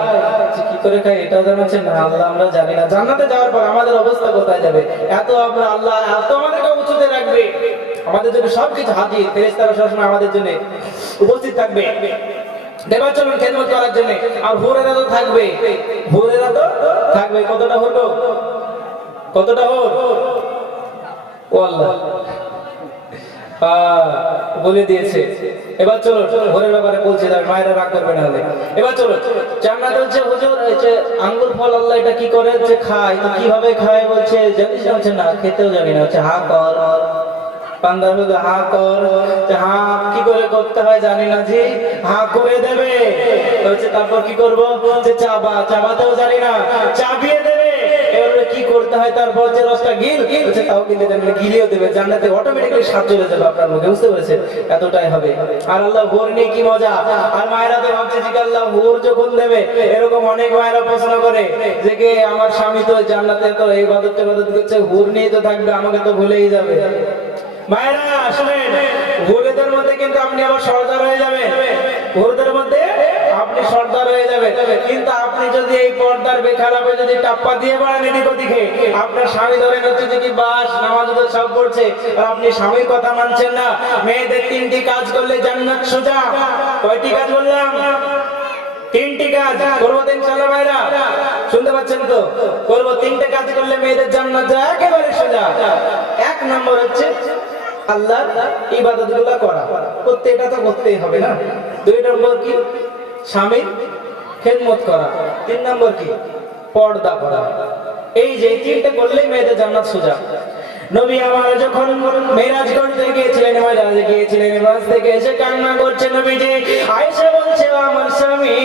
যে কি করে খায় এটা জানাচ্ছে না আল্লাহ, আমরা জানি না। জান্নাতে যাওয়ার পর আমাদের অবস্থা কোথায় যাবে, এত আমরা আল্লাহ এত আমাদেরকে উঁচুতে রাখবে, আমাদের জন্য সবকিছু হাজির, ফেরেশতারা সবসময় আমাদের জন্য উপস্থিত থাকবে দেবার চলুন খেদমত করার জন্য। আর হুরেরা তো থাকবে, হুরেরা তো থাকবে। কতটা হলো, কতটা হল ও আল্লাহ বলে দিয়েছে। এবার চলো ঘরের ব্যাপারে বলছি, তার মায়েরা রাগ করবে না হলে। এবার চলো জান্নাতে হচ্ছে হুজুর আঙ্গুর ফল আল্লাহ এটা কি করে যে খায়, তো কিভাবে খায় বলছে জানিস না, হচ্ছে না খেতেও জানি না, হচ্ছে হা কর বান্দা বলে হা কর, হা কি করে করতে হয় জানি না জি, হা করে দেবে হচ্ছে, তারপর কি করবো যে চাবা, চাবাতেও জানি না, চাবিয়ে দেবে, এবারে কি করতে হয়, তারপর যে রসটা গিল হচ্ছে তাও গিলে দেবে, গিলিও দেবে, জান্নাতে অটোমেটিক্যালি স্বাদ চলে যাবে আপনার মুখে, বুঝতে পেরেছেন, এতটাই হবে। আর আল্লাহ ভোর নিয়ে কি মজা, আর মায়েরা তো ভাবছে যে আল্লাহ ভোর যখন দেবে, এরকম অনেক মায়েরা প্রশ্ন করে যে কে আমার স্বামী তো জান্নাতে তো এই ইবাদত করছে, ভোর নিয়ে তো থাকবে, আমাকে তো ভুলেই যাবে। মায়েরা শুনেন, হুরেদের মধ্যে কিন্তু আপনি আবার সর্দার হয়ে যাবেন, হুরেদের মধ্যে আপনি সর্দার হয়ে যাবেন, কিন্তু আপনি যদি এই পর্দার বেখারাপে যদি টাপ্পা দিয়ে বাড়েন এদিক ওদিকে, আপনার স্বামী ধরেন হচ্ছে যে কি বাস নামাজ সব পড়ছে, আর আপনি স্বামীর কথা মানছেন না। মেয়েদের 3টি কাজ করলে জান্নাত সোজা। কয়টি কাজ বললাম? 3টি কাজ করবো তো ইনশাআল্লাহ। ভাইরা শুনতে পাচ্ছেন তো? করবো 3টে কাজ করলে মেয়েদের জান্নাত যায় একেবারে সোজা। 1 নম্বর হচ্ছে আল্লাহর ইবাদতগুলো করা, করতে এটা তো করতেই হবে না। 2 নম্বর কি স্বামীর খেদমত করা। 3 নম্বর কি পর্দা করা। এই যে 3টে করলেই মেয়েদের জান্নাত সোজা। নবী আমার যখন মেরাজ করতে গিয়েছিলেন, মেরাজে গিয়েছিলেন, মেরাজ থেকে এসে কান্না করছে নবীজি। আয়েশা বলছে আমার স্বামী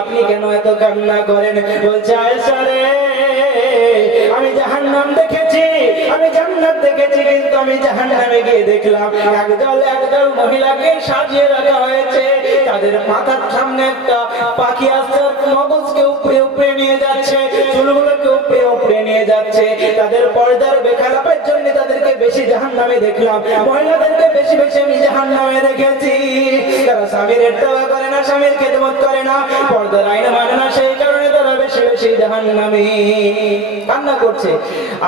আপনি কেন এত কান্না করেন? বলছে আয়েশা রে আমি জাহান্নাম দেখেছি, আমি জান্নাত দেখেছি, কিন্তু আমি জাহান্নামে গিয়ে দেখলাম একদল মহিলাকে সাজিয়ে রাখা হয়েছে, তাদের মাথার সামনে একটা পাখি আসছে, মগজকে উপরে উপরে নিয়ে যাচ্ছে, চুলগুলোকে উপরে উপরে নিয়ে যাচ্ছে, তাদের পর্দার বেখারাপের জন্য তাদেরকে বেশি জাহান্নামে দেখলাম, মহিলাদেরকে বেশি বেশি আমি জাহান্নামে দেখেছি। তারা স্বামীর ইত্তেবা করে না, স্বামীর খেদমত করে না, পর্দার আইন মানে না, সেই কারণে তারা বেশি বেশি জাহান্নামে কান্না করছে।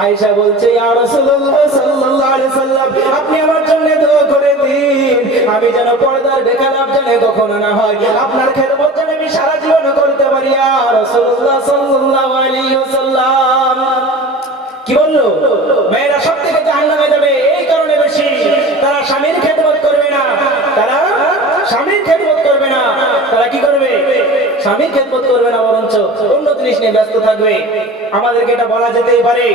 আয়েশা বলছে ইয়া রাসূলুল্লাহ সাল্লাল্লাহু আলাইহি সাল্লাম আপনি আমার জন্য দোয়া করে দিন, আমি যেন পর্দার বেখারাপ যেন কখনো না হয়, আপনার খেদমত যেন আমি সারা জীবন করতে পারি ইয়া রাসূলুল্লাহ সাল্লাল্লাহু আলাইহি ওয়াসাল্লাম। কি বললো? মেয়েরা সব থেকে জাহান্নামে যাবে এই কারণে বেশি, তারা স্বামীর খেদমত করবে না, তারা স্বামীর খেদমত করবে না, তারা কি করবে? স্বামীর খেদমত করবে না, বরঞ্চ অন্য জিনিস নিয়ে ব্যস্ত থাকবে। আমাদেরকে এটা বলা যেতেই পারে,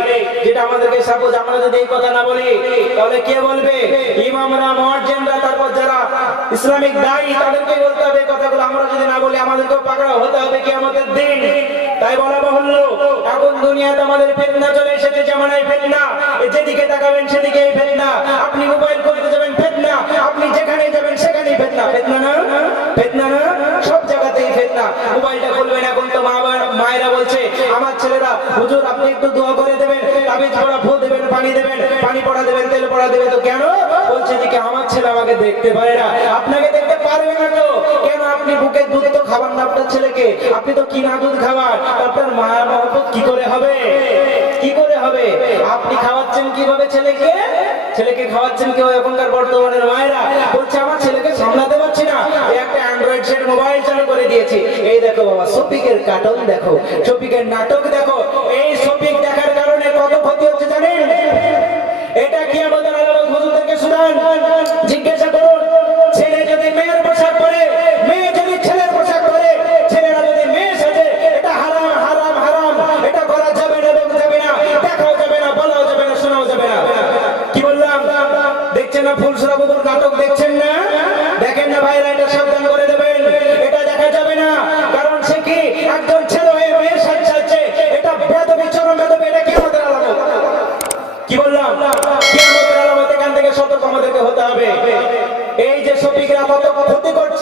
যেটা আমাদেরকে সাপোজ আমরা যদি এই কথা না বলি তাহলে কে বলবে? ইমামরা, মুয়াজ্জিনরা, তারপর যারা ইসলামিক দায়ী তাদেরকে বলতে হবে কথাগুলো। আমরা যদি না বলি আমাদেরকেও পাকড়াও হতে হবে কিয়ামতের দিন। তাই বলা বাহুল্য, এখন দুনিয়াতে আমাদের ফিতনা চলে এসেছে, জামানায় ফিতনা, যেদিকে তাকাবেন সেদিকেই ফিতনা। আপনি মোবাইল করতে যাবেন ফিতনা, আপনি যেখানে যাবেন সেখানেই ফিতনা। ফিতনা না? ফিতনা না? সব জায়গাতেই ফিতনা। মোবাইলটা খুলবেন, এখন তো মায়েরা বলছে আমার ছেলেরা হুজুর আপনি একটু দোয়া করে দেবেন, তাবিজ পড়া ফু দেবেন, পানি দেবেন, পানি পড়া দেবেন, তেল পড়া দেবেন। তো কেন? বলছে যে কি আমার ছেলে আমাকে দেখতে পারে না। আপনাকে দেখতে পারবে না তো কেন? আপনি বুকের দুধ তো খাবার না আপনার ছেলেকে, আপনি তো কিনা দুধ খাবার, আপনার মায়ের মহব্বত কি করে হবে? কি করে হবে? আপনি খাওয়াচ্ছেন কিভাবে ছেলেকে? ছেলেকে খাওয়াচ্ছেন কেউ? এখনকার বর্তমানের মায়েরা বলছে আমার ছেলেকে সামলাতে পারছি না, একটা অ্যান্ড্রয়েড সেট মোবাইল চালু করে দিয়েছি, এই দেখো বাবা শফিকের কার্টুন দেখো, শফিকের নাটক দেখো। এই শফিক দেখার কারণে কত ক্ষতি হচ্ছে জানেন? এটা কি আমাদের আলাদা হুজুরদেরকে শুনান, জিজ্ঞাসা করুন। ছেলে যদি মেয়ের পোশাক পরে, মেয়ে যদি ছেলের পোশাক পরে, ছেলেরা যদি মেয়ে সাজে, এটা হারাম হারাম হারাম, এটা করা যাবে না, যাবে না, দেখাও যাবে না, বলাও যাবে না, শোনাও যাবে না। কি বললাম? দেখছেন না ফুলসরা বাবুর নাটক দেখছেন না? দেখেন না ভাইরা, এটা সাবধান করে দেবেন, এটা দেখা যাবে না। কারণ সে কি একজন ছেলে হয়ে মেয়ের সাজছে, এটা বেয়াদবি, চরম বেয়াদবি, এটা কিয়ামতের আলামত। কি বললাম? কিয়ামতের আলামত। এখান থেকে সতর্ক আমাদেরকে হতে হবে। এই যে শফিকরা কত ক্ষতি করছে।